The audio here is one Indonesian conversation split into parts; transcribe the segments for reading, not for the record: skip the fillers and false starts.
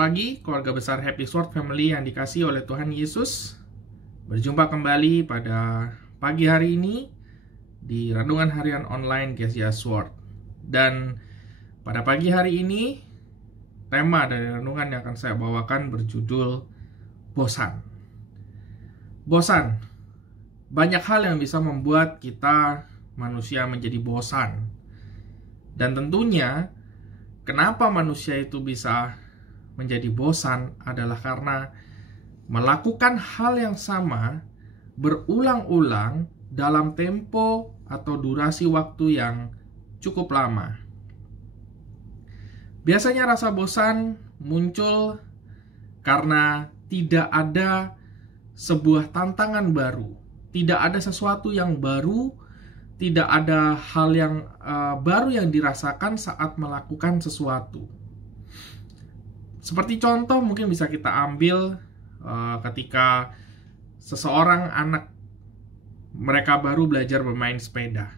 pagi, keluarga besar Happy Sword Family yang dikasihi oleh Tuhan Yesus. Berjumpa kembali pada pagi hari ini di Renungan Harian Online GCA Sword. Dan pada pagi hari ini, tema dari renungan yang akan saya bawakan berjudul Bosan. Bosan. Banyak hal yang bisa membuat kita manusia menjadi bosan. Dan tentunya, kenapa manusia itu bisa menjadi bosan adalah karena melakukan hal yang sama berulang-ulang dalam tempo atau durasi waktu yang cukup lama. Biasanya rasa bosan muncul karena tidak ada sebuah tantangan baru, tidak ada sesuatu yang baru, tidak ada hal yang baru yang dirasakan saat melakukan sesuatu. Seperti contoh mungkin bisa kita ambil ketika seseorang anak mereka baru belajar bermain sepeda.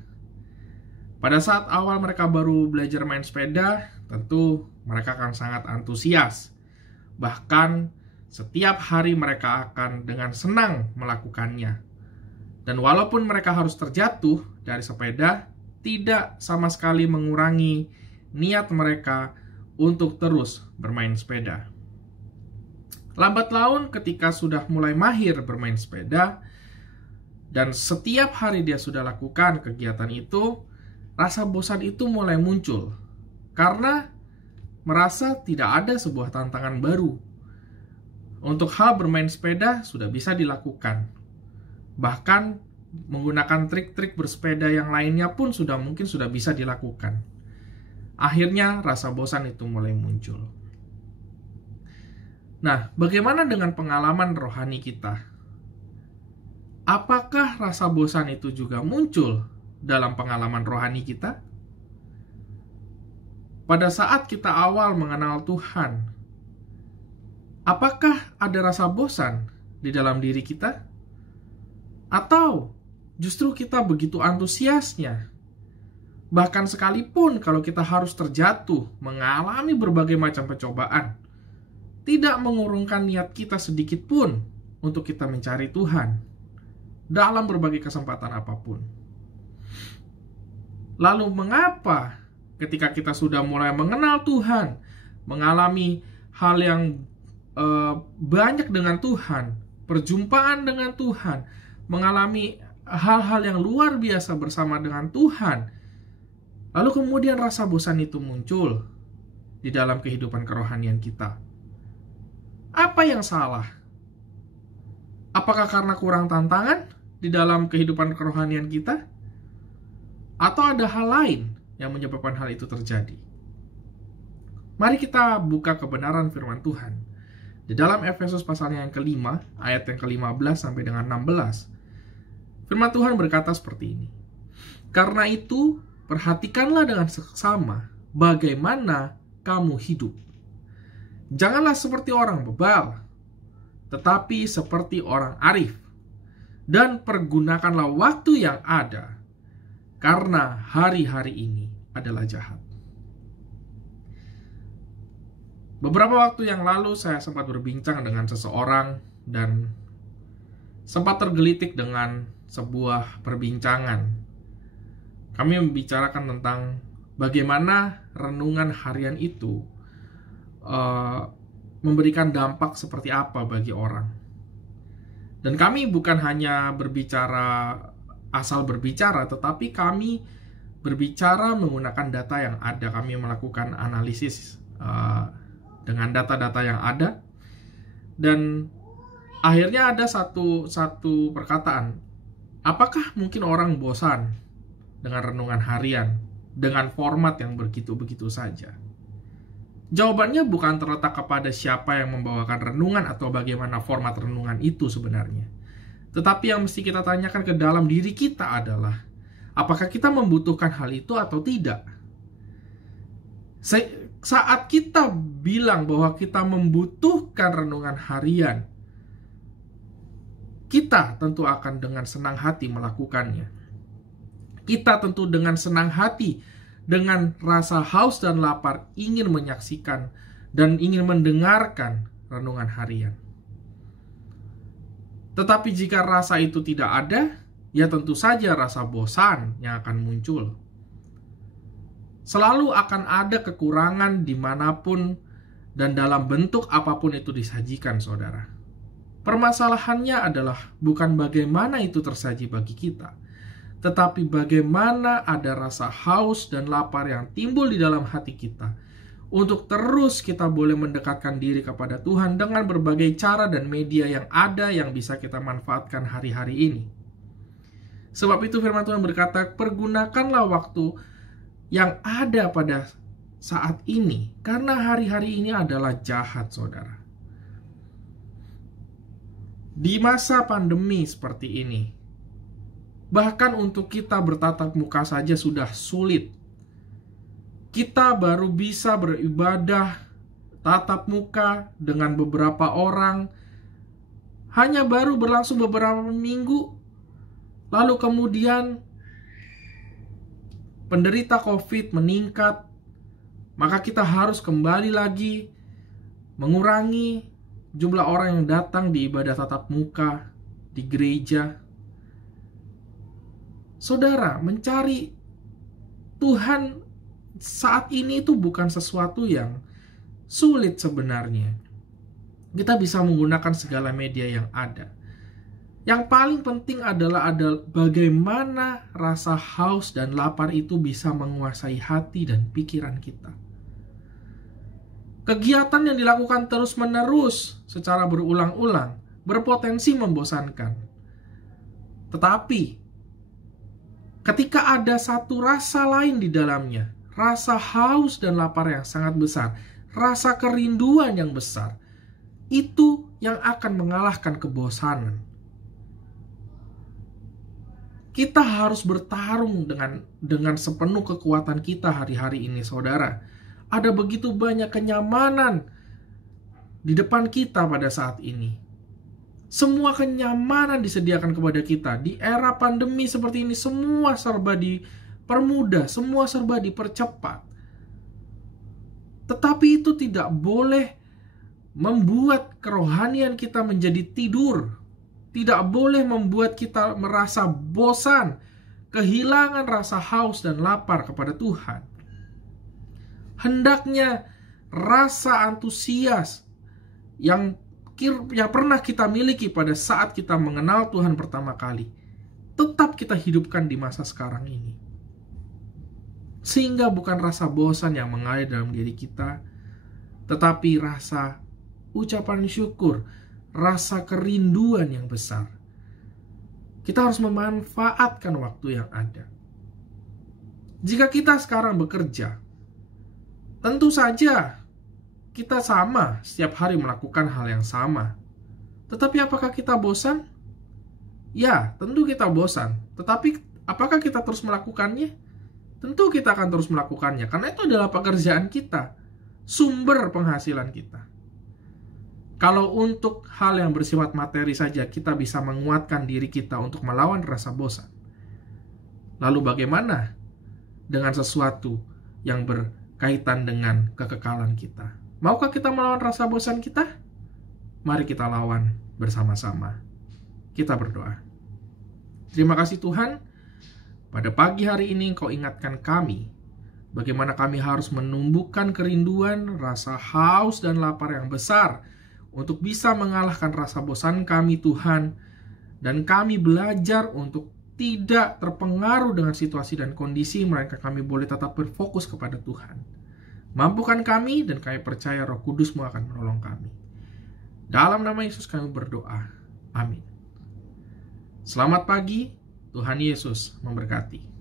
Pada saat awal mereka baru belajar main sepeda, tentu mereka akan sangat antusias. Bahkan setiap hari mereka akan dengan senang melakukannya. Dan walaupun mereka harus terjatuh dari sepeda, tidak sama sekali mengurangi niat mereka untuk terus bermain sepeda. Lambat laun ketika sudah mulai mahir bermain sepeda, dan setiap hari dia sudah lakukan kegiatan itu, rasa bosan itu mulai muncul. Karena merasa tidak ada sebuah tantangan baru. Untuk hal bermain sepeda sudah bisa dilakukan. Bahkan menggunakan trik-trik bersepeda yang lainnya pun mungkin sudah bisa dilakukan. Akhirnya rasa bosan itu mulai muncul. Nah, bagaimana dengan pengalaman rohani kita? Apakah rasa bosan itu juga muncul dalam pengalaman rohani kita? Pada saat kita awal mengenal Tuhan, apakah ada rasa bosan di dalam diri kita? Atau justru kita begitu antusiasnya? Bahkan sekalipun kalau kita harus terjatuh, mengalami berbagai macam pencobaan, tidak mengurungkan niat kita sedikit pun untuk kita mencari Tuhan dalam berbagai kesempatan apapun. Lalu mengapa ketika kita sudah mulai mengenal Tuhan, mengalami hal yang banyak dengan Tuhan, perjumpaan dengan Tuhan, mengalami hal-hal yang luar biasa bersama dengan Tuhan, lalu kemudian rasa bosan itu muncul di dalam kehidupan kerohanian kita? Apa yang salah? Apakah karena kurang tantangan di dalam kehidupan kerohanian kita? Atau ada hal lain yang menyebabkan hal itu terjadi? Mari kita buka kebenaran firman Tuhan di dalam Efesus pasalnya yang kelima, ayat yang ke-15 sampai dengan 16. Firman Tuhan berkata seperti ini. Karena itu, perhatikanlah dengan seksama bagaimana kamu hidup. Janganlah seperti orang bebal, tetapi seperti orang arif. Dan pergunakanlah waktu yang ada, karena hari-hari ini adalah jahat. Beberapa waktu yang lalu saya sempat berbincang dengan seseorang dan sempat tergelitik dengan sebuah perbincangan. Kami membicarakan tentang bagaimana renungan harian itu memberikan dampak seperti apa bagi orang. Dan kami bukan hanya berbicara asal berbicara, tetapi kami berbicara menggunakan data yang ada. Kami melakukan analisis dengan data-data yang ada. Dan akhirnya ada satu perkataan. Apakah mungkin orang bosan dengan renungan harian, dengan format yang begitu-begitu saja? Jawabannya bukan terletak kepada siapa yang membawakan renungan atau bagaimana format renungan itu sebenarnya. Tetapi yang mesti kita tanyakan ke dalam diri kita adalah, apakah kita membutuhkan hal itu atau tidak? Saat kita bilang bahwa kita membutuhkan renungan harian, kita tentu akan dengan senang hati melakukannya. Kita tentu dengan senang hati, dengan rasa haus dan lapar ingin menyaksikan dan ingin mendengarkan renungan harian. Tetapi jika rasa itu tidak ada, ya tentu saja rasa bosan yang akan muncul. Selalu akan ada kekurangan dimanapun dan dalam bentuk apapun itu disajikan, saudara. Permasalahannya adalah bukan bagaimana itu tersaji bagi kita, tetapi bagaimana ada rasa haus dan lapar yang timbul di dalam hati kita untuk terus kita boleh mendekatkan diri kepada Tuhan dengan berbagai cara dan media yang ada yang bisa kita manfaatkan hari-hari ini. Sebab itu firman Tuhan berkata, pergunakanlah waktu yang ada pada saat ini, karena hari-hari ini adalah jahat, saudara. Di masa pandemi seperti ini, bahkan untuk kita bertatap muka saja sudah sulit. Kita baru bisa beribadah tatap muka dengan beberapa orang, hanya baru berlangsung beberapa minggu, lalu kemudian penderita COVID meningkat, maka kita harus kembali lagi mengurangi jumlah orang yang datang di ibadah tatap muka di gereja. Saudara, mencari Tuhan saat ini itu bukan sesuatu yang sulit sebenarnya. Kita bisa menggunakan segala media yang ada. Yang paling penting adalah bagaimana rasa haus dan lapar itu bisa menguasai hati dan pikiran kita. Kegiatan yang dilakukan terus-menerus secara berulang-ulang berpotensi membosankan. Tetapi ketika ada satu rasa lain di dalamnya, rasa haus dan lapar yang sangat besar, rasa kerinduan yang besar, itu yang akan mengalahkan kebosanan. Kita harus bertarung dengan sepenuh kekuatan kita hari-hari ini, saudara. Ada begitu banyak kenyamanan di depan kita pada saat ini. Semua kenyamanan disediakan kepada kita. Di era pandemi seperti ini, semua serba dipermudah, semua serba dipercepat. Tetapi itu tidak boleh membuat kerohanian kita menjadi tidur. Tidak boleh membuat kita merasa bosan, kehilangan rasa haus dan lapar kepada Tuhan. Hendaknya rasa antusias yang pernah kita miliki pada saat kita mengenal Tuhan pertama kali, tetap kita hidupkan di masa sekarang ini. Sehingga bukan rasa bosan yang mengalir dalam diri kita, tetapi rasa ucapan syukur, rasa kerinduan yang besar. Kita harus memanfaatkan waktu yang ada. Jika kita sekarang bekerja, tentu saja kita sama setiap hari melakukan hal yang sama. Tetapi apakah kita bosan? Ya, tentu kita bosan. Tetapi apakah kita terus melakukannya? Tentu kita akan terus melakukannya, karena itu adalah pekerjaan kita, sumber penghasilan kita. Kalau untuk hal yang bersifat materi saja kita bisa menguatkan diri kita untuk melawan rasa bosan, lalu bagaimana dengan sesuatu yang berkaitan dengan kekekalan kita? Maukah kita melawan rasa bosan kita? Mari kita lawan bersama-sama. Kita berdoa. Terima kasih Tuhan, pada pagi hari ini Engkau ingatkan kami bagaimana kami harus menumbuhkan kerinduan, rasa haus dan lapar yang besar untuk bisa mengalahkan rasa bosan kami Tuhan, dan kami belajar untuk tidak terpengaruh dengan situasi dan kondisi, melainkan kami boleh tetap berfokus kepada Tuhan. Mampukan kami, dan kami percaya Roh Kudus-Mu akan menolong kami. Dalam nama Yesus kami berdoa. Amin. Selamat pagi, Tuhan Yesus memberkati.